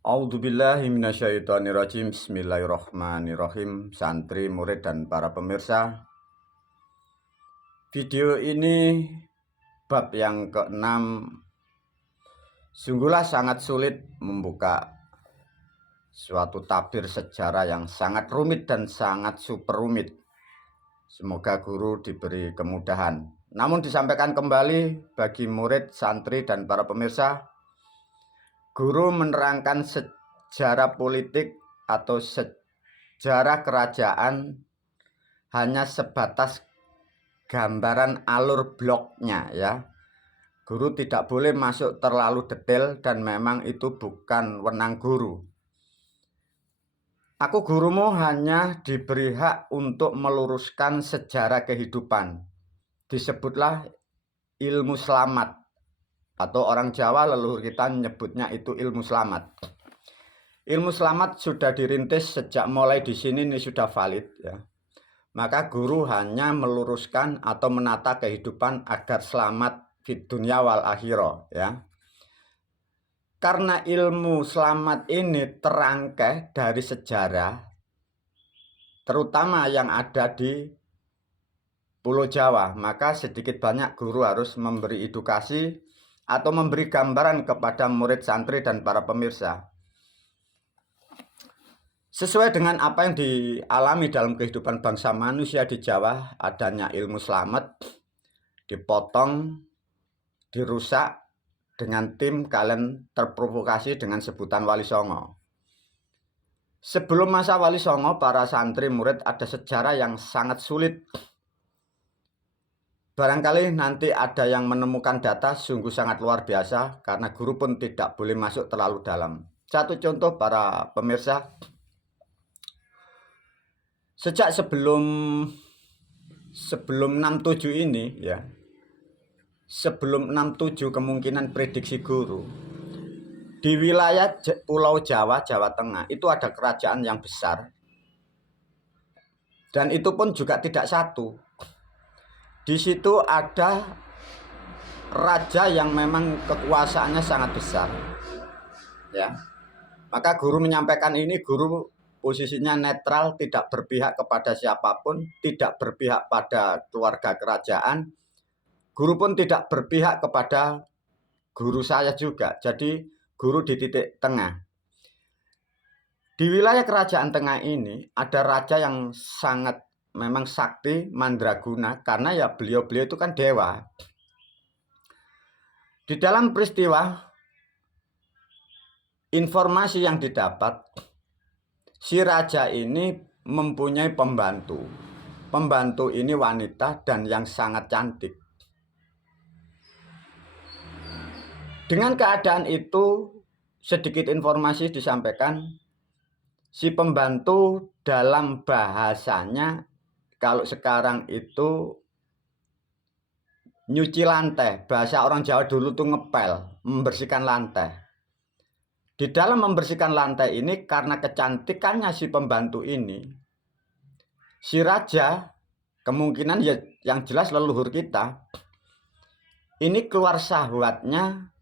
A'udzubillahi minasyaitonirrajim. Bismillahirrahmanirrahim. Santri, murid, dan para pemirsa, video ini bab yang ke-6. Sungguhlah sangat sulit membuka suatu tabir sejarah yang sangat rumit dan sangat super rumit. Semoga guru diberi kemudahan. Namun disampaikan kembali bagi murid, santri, dan para pemirsa, guru menerangkan sejarah politik atau sejarah kerajaan hanya sebatas gambaran alur bloknya ya. Guru tidak boleh masuk terlalu detail dan memang itu bukan wewenang guru. Aku gurumu hanya diberi hak untuk meluruskan sejarah kehidupan. Disebutlah ilmu selamat, atau orang Jawa leluhur kita menyebutnya itu ilmu selamat. Ilmu selamat sudah dirintis sejak mulai di sini, ini sudah valid ya. Maka guru hanya meluruskan atau menata kehidupan agar selamat di dunia wal akhirah ya. Karena ilmu selamat ini terangkai dari sejarah, terutama yang ada di Pulau Jawa, maka sedikit banyak guru harus memberi edukasi atau memberi gambaran kepada murid, santri, dan para pemirsa. Sesuai dengan apa yang dialami dalam kehidupan bangsa manusia di Jawa, adanya ilmu selamat dipotong, dirusak dengan tim kalian terprovokasi dengan sebutan Wali Songo. Sebelum masa Wali Songo, para santri murid ada sejarah yang sangat sulit. Barangkali nanti ada yang menemukan data sungguh sangat luar biasa karena guru pun tidak boleh masuk terlalu dalam. Satu contoh para pemirsa, sejak sebelum 67 ini ya, sebelum 67 kemungkinan prediksi guru, di wilayah Pulau Jawa, Jawa Tengah itu ada kerajaan yang besar dan itu pun juga tidak satu. Di situ ada raja yang memang kekuasaannya sangat besar ya. Maka guru menyampaikan ini, guru posisinya netral, tidak berpihak kepada siapapun, tidak berpihak pada keluarga kerajaan. Guru pun tidak berpihak kepada guru saya juga. Jadi guru di titik tengah. Di wilayah kerajaan tengah ini ada raja yang sangat memang sakti, mandraguna, karena ya beliau-beliau itu kan dewa. Di dalam peristiwa, informasi yang didapat, si raja ini mempunyai pembantu. Pembantu ini wanita dan yang sangat cantik. Dengan keadaan itu, sedikit informasi disampaikan, si pembantu dalam bahasanya, kalau sekarang itu nyuci lantai, bahasa orang Jawa dulu tuh ngepel, membersihkan lantai. Di dalam membersihkan lantai ini, karena kecantikannya si pembantu ini, si raja kemungkinan ya yang jelas leluhur kita, ini keluar syahwatnya,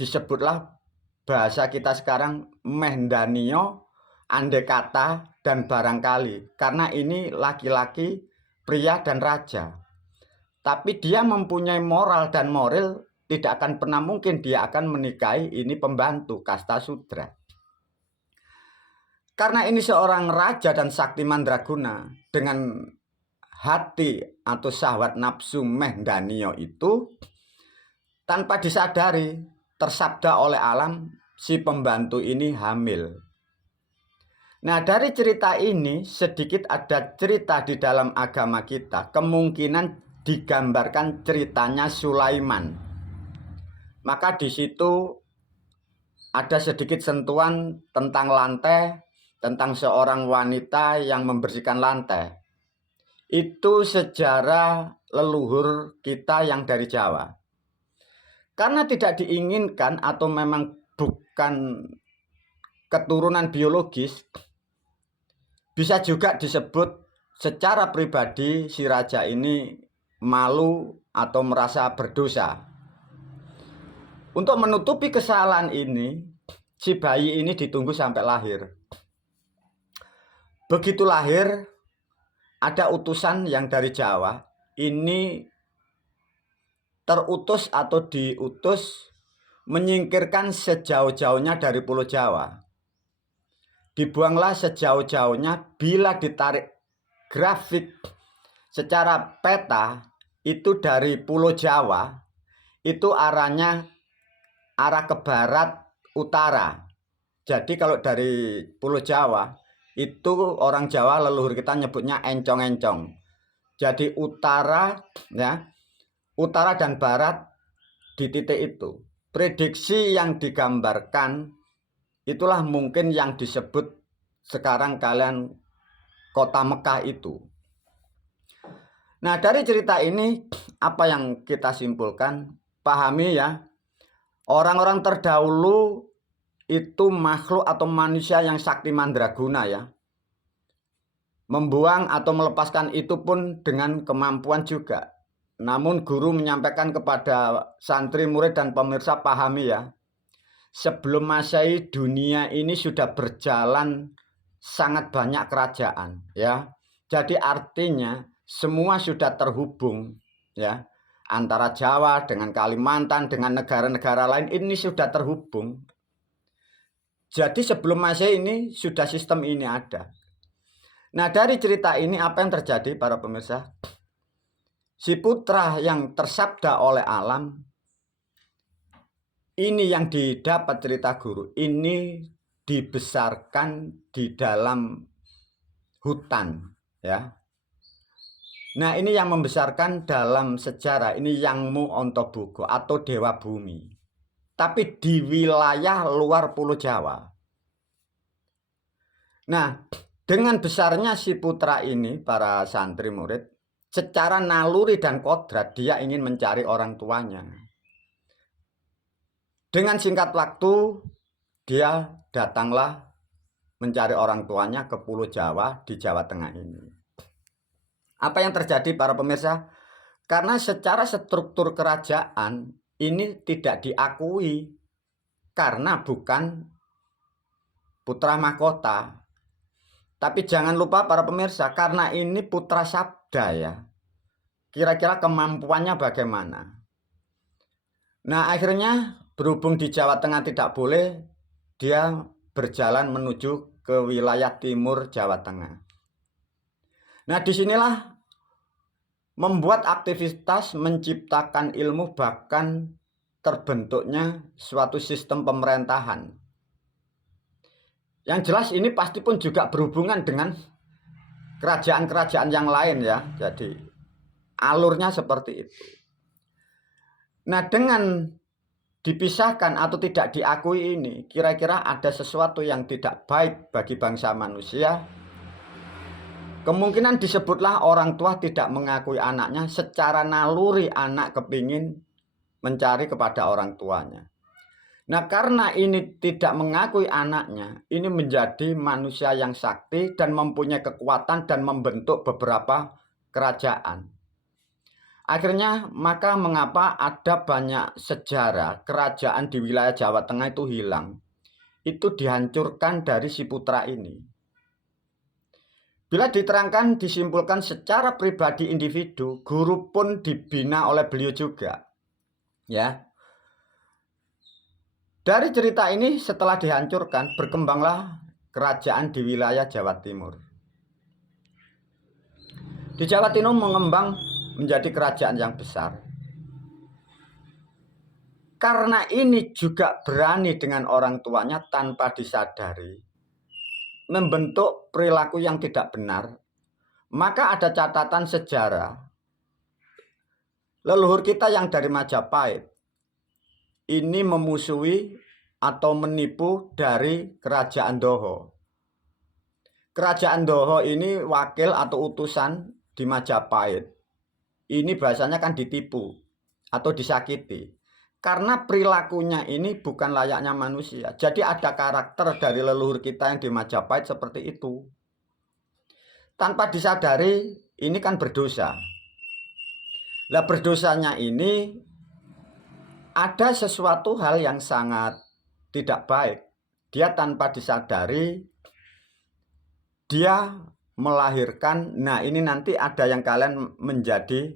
disebutlah bahasa kita sekarang mehdanio, andekata, dan barangkali. Karena ini laki-laki, pria, dan raja. Tapi dia mempunyai moral dan moral, tidak akan pernah mungkin dia akan menikahi ini pembantu kasta sudra. Karena ini seorang raja dan sakti mandraguna dengan hati atau syahwat nafsu mehdanio itu, tanpa disadari tersabda oleh alam, si pembantu ini hamil. Nah, dari cerita ini sedikit ada cerita di dalam agama kita, kemungkinan digambarkan ceritanya Sulaiman. Maka di situ ada sedikit sentuhan tentang lantai, tentang seorang wanita yang membersihkan lantai. Itu sejarah leluhur kita yang dari Jawa. Karena tidak diinginkan atau memang bukan keturunan biologis, bisa juga disebut secara pribadi si raja ini malu atau merasa berdosa. Untuk menutupi kesalahan ini, si bayi ini ditunggu sampai lahir. Begitu lahir, ada utusan yang dari Jawa, ini terutus atau diutus menyingkirkan sejauh-jauhnya dari Pulau Jawa. Dibuanglah sejauh-jauhnya. Bila ditarik grafik secara peta, itu dari Pulau Jawa, itu arahnya arah ke barat utara. Jadi kalau dari Pulau Jawa, itu orang Jawa leluhur kita nyebutnya encong-encong. Jadi utara, ya, utara dan barat di titik itu. Prediksi yang digambarkan itulah mungkin yang disebut sekarang kalian kota Mekah itu. Nah, dari cerita ini apa yang kita simpulkan? Pahami ya, orang-orang terdahulu itu makhluk atau manusia yang sakti mandraguna ya. Membuang atau melepaskan itu pun dengan kemampuan juga. Namun guru menyampaikan kepada santri, murid dan pemirsa, pahami ya. Sebelum Masehi dunia ini sudah berjalan sangat banyak kerajaan ya. Jadi artinya semua sudah terhubung ya. Antara Jawa dengan Kalimantan dengan negara-negara lain ini sudah terhubung. Jadi sebelum Masehi ini sudah sistem ini ada. Nah, dari cerita ini apa yang terjadi para pemirsa? Si putra yang tersabda oleh alam, ini yang didapat cerita guru, ini dibesarkan di dalam hutan ya. Nah, ini yang membesarkan dalam sejarah, ini Yangmu Ontobugo atau Dewa Bumi. Tapi di wilayah luar Pulau Jawa. Nah, dengan besarnya si putra ini, para santri murid, secara naluri dan kodrat dia ingin mencari orang tuanya. Dengan singkat waktu, dia datanglah mencari orang tuanya ke Pulau Jawa di Jawa Tengah ini. Apa yang terjadi para pemirsa? Karena secara struktur kerajaan ini tidak diakui karena bukan putra mahkota. Tapi jangan lupa para pemirsa, karena ini putra sabda ya. Kira-kira kemampuannya bagaimana? Nah, akhirnya berhubung di Jawa Tengah tidak boleh, dia berjalan menuju ke wilayah timur Jawa Tengah. Nah, disinilah membuat aktivitas, menciptakan ilmu, bahkan terbentuknya suatu sistem pemerintahan. Yang jelas ini pasti pun juga berhubungan dengan kerajaan-kerajaan yang lain ya. Jadi alurnya seperti itu. Nah, dengan dipisahkan atau tidak diakui ini, kira-kira ada sesuatu yang tidak baik bagi bangsa manusia. Kemungkinan disebutlah orang tua tidak mengakui anaknya, secara naluri anak kepingin mencari kepada orang tuanya. Nah, karena ini tidak mengakui anaknya, ini menjadi manusia yang sakti dan mempunyai kekuatan dan membentuk beberapa kerajaan. Akhirnya, maka mengapa ada banyak sejarah kerajaan di wilayah Jawa Tengah itu hilang? Itu dihancurkan dari si putra ini. Bila diterangkan, disimpulkan secara pribadi individu, guru pun dibina oleh beliau juga. Ya. Dari cerita ini setelah dihancurkan, berkembanglah kerajaan di wilayah Jawa Timur. Di Jawa Timur mengembang menjadi kerajaan yang besar. Karena ini juga berani dengan orang tuanya tanpa disadari, membentuk perilaku yang tidak benar, maka ada catatan sejarah. Leluhur kita yang dari Majapahit ini memusuhi atau menipu dari Kerajaan Doho. Kerajaan Doho ini wakil atau utusan di Majapahit. Ini bahasanya kan ditipu atau disakiti. Karena perilakunya ini bukan layaknya manusia. Jadi ada karakter dari leluhur kita yang di Majapahit seperti itu. Tanpa disadari ini kan berdosa. Lah berdosanya ini ada sesuatu hal yang sangat tidak baik. dia tanpa disadari dia melahirkan. Nah, ini nanti ada yang kalian menjadi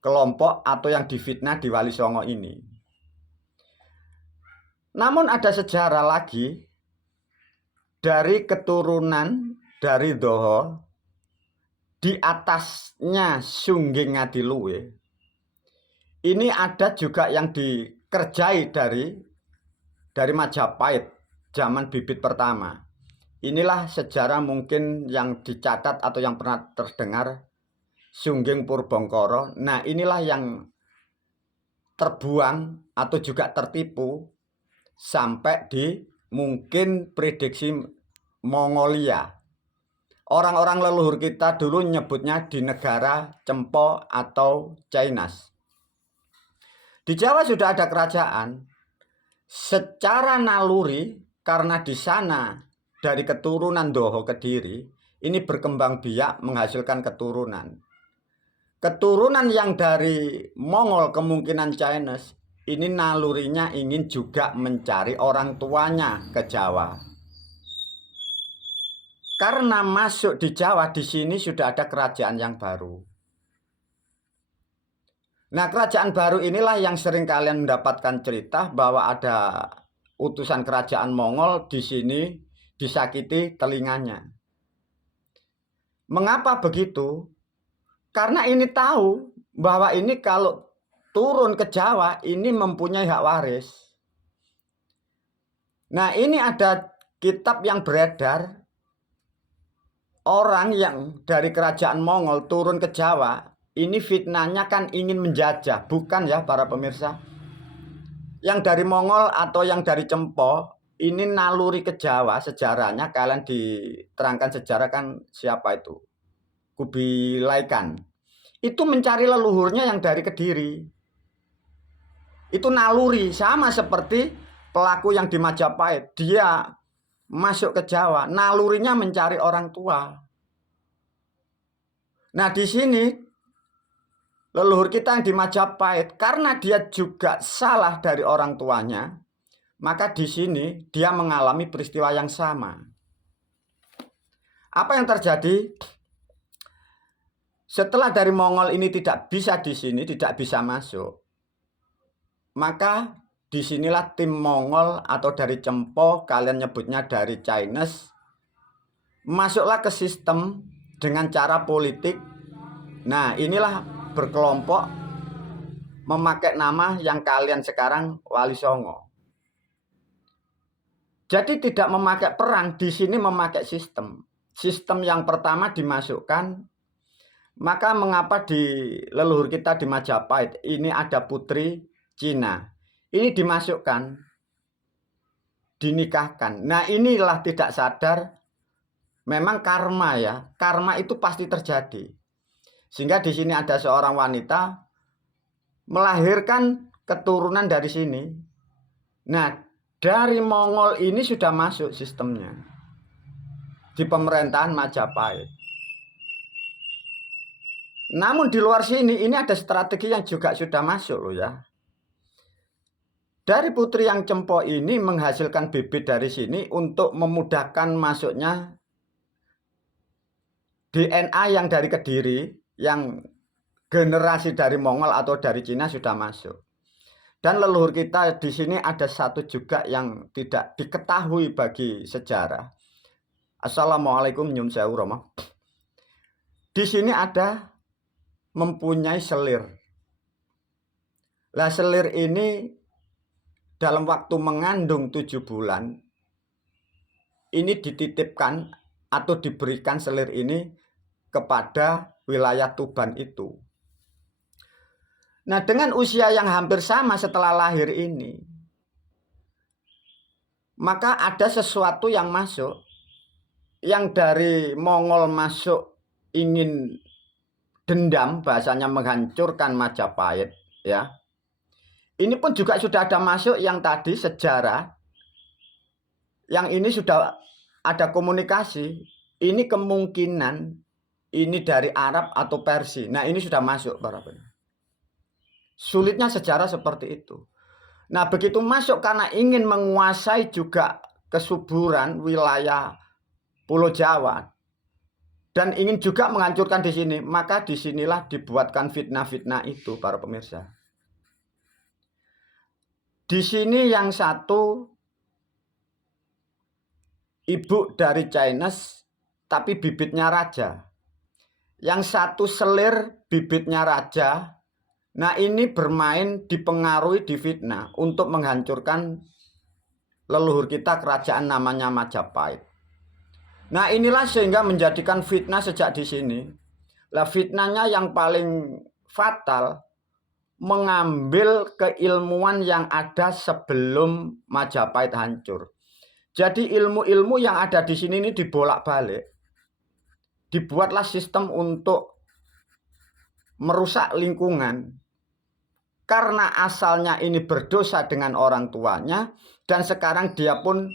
kelompok atau yang difitnah di Wali Songo ini. Namun ada sejarah lagi dari keturunan dari Doho, di atasnya Sungging Ngadiluwe. Ini ada juga yang dikerjai dari Majapahit zaman bibit pertama. Inilah sejarah mungkin yang dicatat atau yang pernah terdengar Sungging Purbangkara. Nah, inilah yang terbuang atau juga tertipu sampai di mungkin prediksi Mongolia. Orang-orang leluhur kita dulu nyebutnya di negara Cempo atau Cainas. Di Jawa sudah ada kerajaan. Secara naluri, karena di sana dari keturunan Doho Kediri, ini berkembang biak menghasilkan keturunan. Keturunan yang dari Mongol kemungkinan Chinese, ini nalurinya ingin juga mencari orang tuanya ke Jawa. Karena masuk di Jawa, di sini sudah ada kerajaan yang baru. Nah, kerajaan baru inilah yang sering kalian mendapatkan cerita bahwa ada utusan kerajaan Mongol di sini disakiti telinganya. Mengapa begitu? Karena ini tahu bahwa ini kalau turun ke Jawa ini mempunyai hak waris. Nah, ini ada kitab yang beredar. Orang yang dari kerajaan Mongol turun ke Jawa, ini fitnahnya kan ingin menjajah, bukan ya para pemirsa? Yang dari Mongol atau yang dari Cempo, ini naluri ke Jawa, sejarahnya kalian diterangkan sejarah kan siapa itu? Kubilai Khan. Itu mencari leluhurnya yang dari Kediri. Itu naluri, sama seperti pelaku yang di Majapahit. Dia masuk ke Jawa, nalurinya mencari orang tua. Nah, di sini leluhur kita yang di Majapahit, karena dia juga salah dari orang tuanya, maka di sini dia mengalami peristiwa yang sama. Apa yang terjadi? Setelah dari Mongol ini tidak bisa di sini, tidak bisa masuk, maka disinilah tim Mongol atau dari Cempo, kalian nyebutnya dari Chinese, masuklah ke sistem dengan cara politik. Nah, inilah berkelompok memakai nama yang kalian sekarang Wali Songo. Jadi tidak memakai perang, di sini memakai sistem. Sistem yang pertama dimasukkan, maka mengapa di leluhur kita di Majapahit ini ada putri Cina. Ini dimasukkan, dinikahkan. Nah, inilah tidak sadar, memang karma ya. Karma itu pasti terjadi. Sehingga di sini ada seorang wanita melahirkan keturunan dari sini. Nah, dari Mongol ini sudah masuk sistemnya di pemerintahan Majapahit. Namun di luar sini ini ada strategi yang juga sudah masuk loh ya. Dari putri yang Cempo ini menghasilkan bibit dari sini untuk memudahkan masuknya DNA yang dari Kediri, yang generasi dari Mongol atau dari Cina sudah masuk. Dan leluhur kita di sini ada satu juga yang tidak diketahui bagi sejarah. Assalamualaikum nyun sewu Roma. Di sini ada mempunyai selir. Lah selir ini dalam waktu mengandung 7 bulan, ini dititipkan atau diberikan selir ini kepada wilayah Tuban itu. Nah, dengan usia yang hampir sama setelah lahir ini, maka ada sesuatu yang masuk, yang dari Mongol masuk ingin dendam, bahasanya menghancurkan Majapahit ya. Ini pun juga sudah ada masuk yang tadi sejarah, yang ini sudah ada komunikasi, ini kemungkinan ini dari Arab atau Persia. Nah, ini sudah masuk para pendengar. Sulitnya sejarah seperti itu. Nah, begitu masuk karena ingin menguasai juga kesuburan wilayah Pulau Jawa dan ingin juga menghancurkan di sini, maka disinilah dibuatkan fitnah-fitnah itu, para pemirsa. Di sini yang satu ibu dari Chinese tapi bibitnya raja. Yang satu selir bibitnya raja. Nah, ini bermain dipengaruhi di fitnah untuk menghancurkan leluhur kita kerajaan namanya Majapahit. Nah, inilah sehingga menjadikan fitnah sejak di sini. Lah, fitnahnya yang paling fatal mengambil keilmuan yang ada sebelum Majapahit hancur. Jadi ilmu-ilmu yang ada di sini ini dibolak-balik. Dibuatlah sistem untuk merusak lingkungan. Karena asalnya ini berdosa dengan orang tuanya dan sekarang dia pun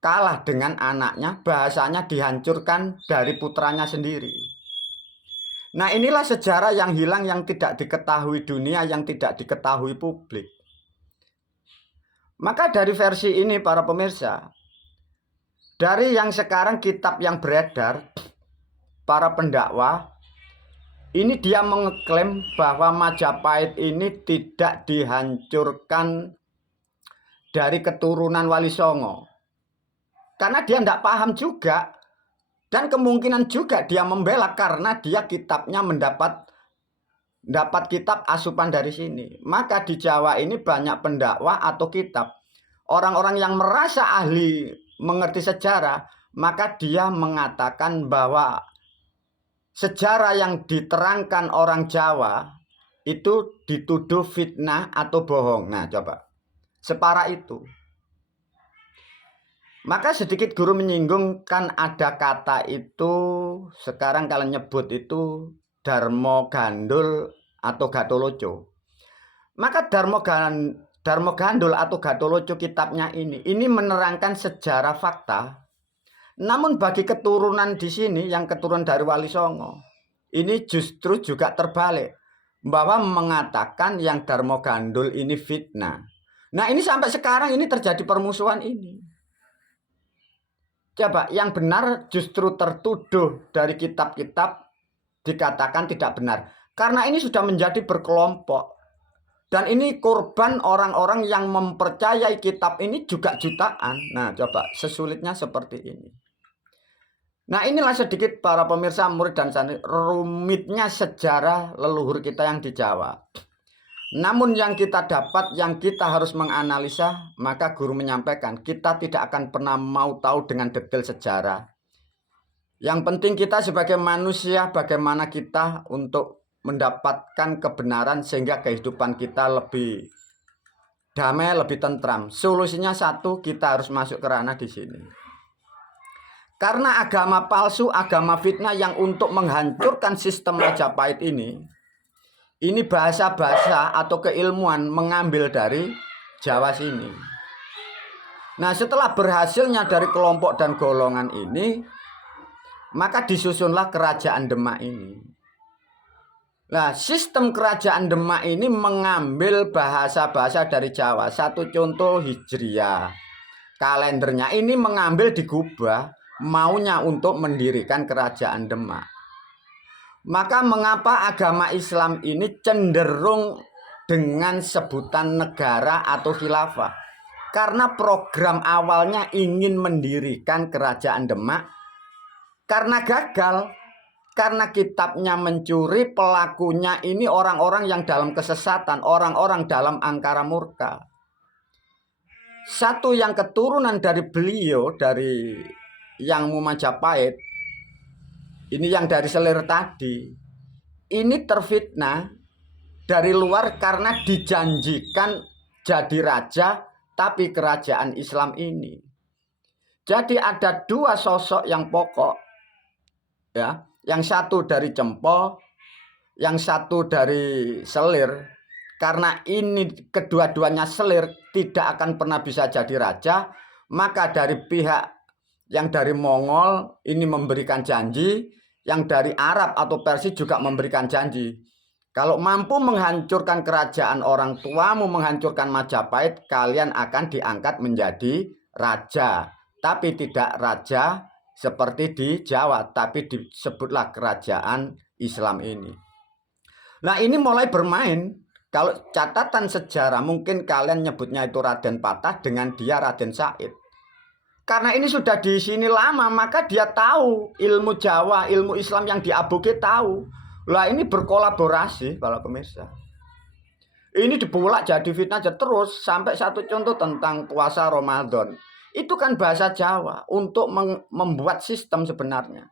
kalah dengan anaknya, bahasanya dihancurkan dari putranya sendiri. Nah, inilah sejarah yang hilang, yang tidak diketahui dunia, yang tidak diketahui publik. Maka dari versi ini, para pemirsa, dari yang sekarang kitab yang beredar, para pendakwa, ini dia mengeklaim bahwa Majapahit ini tidak dihancurkan dari keturunan Wali Songo. Karena dia tidak paham juga. Dan kemungkinan juga dia membela karena dia kitabnya mendapat kitab asupan dari sini. Maka di Jawa ini banyak pendakwa atau kitab. Orang-orang yang merasa ahli mengerti sejarah, maka dia mengatakan bahwa sejarah yang diterangkan orang Jawa itu dituduh fitnah atau bohong. Nah, coba. Separah itu. Maka sedikit guru menyinggung, kan ada kata itu sekarang kalian nyebut itu Darmo Gandul atau Gatoloco. Maka Darmo Gandul atau Gatoloco kitabnya ini menerangkan sejarah fakta. Namun bagi keturunan di sini yang keturunan dari Wali Songo, ini justru juga terbalik, bahwa mengatakan yang Darmo Gandul ini fitnah. Nah, ini sampai sekarang ini terjadi permusuhan ini. Coba, yang benar justru tertuduh dari kitab-kitab dikatakan tidak benar. Karena ini sudah menjadi berkelompok. Dan ini korban orang-orang yang mempercayai kitab ini juga jutaan. Nah, coba, sesulitnya seperti ini. Nah, inilah sedikit para pemirsa, murid dan santri, rumitnya sejarah leluhur kita yang di Jawa. Namun yang kita dapat, yang kita harus menganalisa, maka guru menyampaikan, kita tidak akan pernah mau tahu dengan detail sejarah. Yang penting kita sebagai manusia, bagaimana kita untuk mendapatkan kebenaran sehingga kehidupan kita lebih damai, lebih tentram. Solusinya satu, kita harus masuk ke ranah di sini. Karena agama palsu, agama fitnah yang untuk menghancurkan sistem Majapahit ini bahasa-bahasa atau keilmuan mengambil dari Jawa sini. Nah, setelah berhasilnya dari kelompok dan golongan ini, maka disusunlah kerajaan Demak ini. Nah, sistem kerajaan Demak ini mengambil bahasa-bahasa dari Jawa. Satu contoh Hijriah. Kalendernya ini mengambil digubah, maunya untuk mendirikan kerajaan Demak. Maka mengapa agama Islam ini cenderung dengan sebutan negara atau khilafah? Karena program awalnya ingin mendirikan kerajaan Demak, karena gagal, karena kitabnya mencuri, pelakunya ini orang-orang yang dalam kesesatan, orang-orang dalam angkara murka. Satu yang keturunan dari beliau, dari yang Majapahit, ini yang dari selir tadi, ini terfitnah dari luar karena dijanjikan jadi raja, tapi kerajaan Islam ini. Jadi ada dua sosok yang pokok, ya, yang satu dari Cempo, yang satu dari selir. Karena ini kedua-duanya selir tidak akan pernah bisa jadi raja, maka dari pihak yang dari Mongol ini memberikan janji, yang dari Arab atau Persia juga memberikan janji. Kalau mampu menghancurkan kerajaan orang tuamu, menghancurkan Majapahit, kalian akan diangkat menjadi raja. Tapi tidak raja seperti di Jawa, tapi disebutlah kerajaan Islam ini. Nah, ini mulai bermain. Kalau catatan sejarah mungkin kalian nyebutnya itu Raden Patah, dengan dia Raden Said. Karena ini sudah di sini lama, maka dia tahu ilmu Jawa, ilmu Islam yang di Aboge tahu. Lah ini berkolaborasi para pemirsa. Ini dibulak jadi fitnah terus sampai satu contoh tentang puasa Ramadan. Itu kan bahasa Jawa untuk membuat sistem sebenarnya.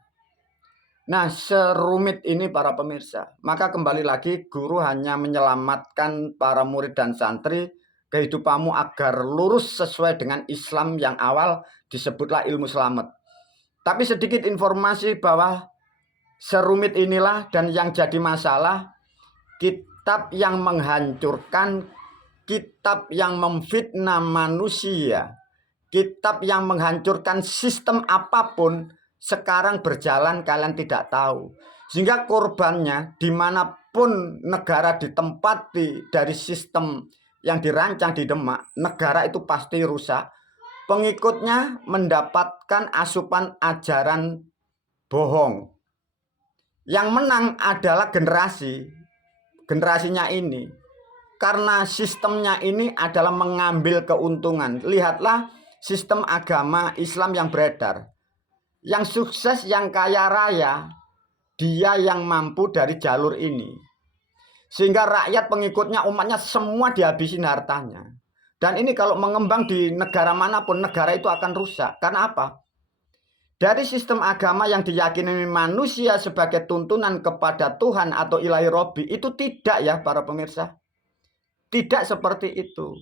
Nah, serumit ini para pemirsa. Maka kembali lagi guru hanya menyelamatkan para murid dan santri kehidupanmu agar lurus sesuai dengan Islam yang awal disebutlah ilmu selamat. Tapi sedikit informasi bahwa serumit inilah dan yang jadi masalah, kitab yang menghancurkan, kitab yang memfitnah manusia, kitab yang menghancurkan sistem apapun sekarang berjalan kalian tidak tahu. Sehingga korbannya dimanapun negara ditempati dari sistem yang dirancang di Demak, negara itu pasti rusak. Pengikutnya mendapatkan asupan ajaran bohong. Yang menang adalah generasinya ini. Karena sistemnya ini adalah mengambil keuntungan. Lihatlah sistem agama Islam yang beredar. Yang sukses, yang kaya raya, dia yang mampu dari jalur ini. Sehingga rakyat pengikutnya, umatnya semua dihabisin hartanya. Dan ini kalau mengembang di negara manapun, negara itu akan rusak. Karena apa? Dari sistem agama yang diyakini manusia sebagai tuntunan kepada Tuhan atau ilahi Robi, itu tidak ya para pemirsa. Tidak seperti itu.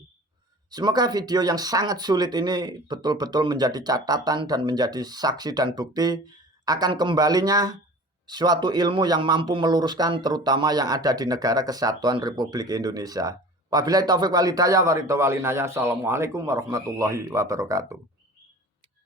Semoga video yang sangat sulit ini betul-betul menjadi catatan dan menjadi saksi dan bukti akan kembalinya suatu ilmu yang mampu meluruskan terutama yang ada di negara kesatuan Republik Indonesia. Wabillahi taufiq wal hidayah wa ridha wal inayah. Assalamualaikum warahmatullahi wabarakatuh.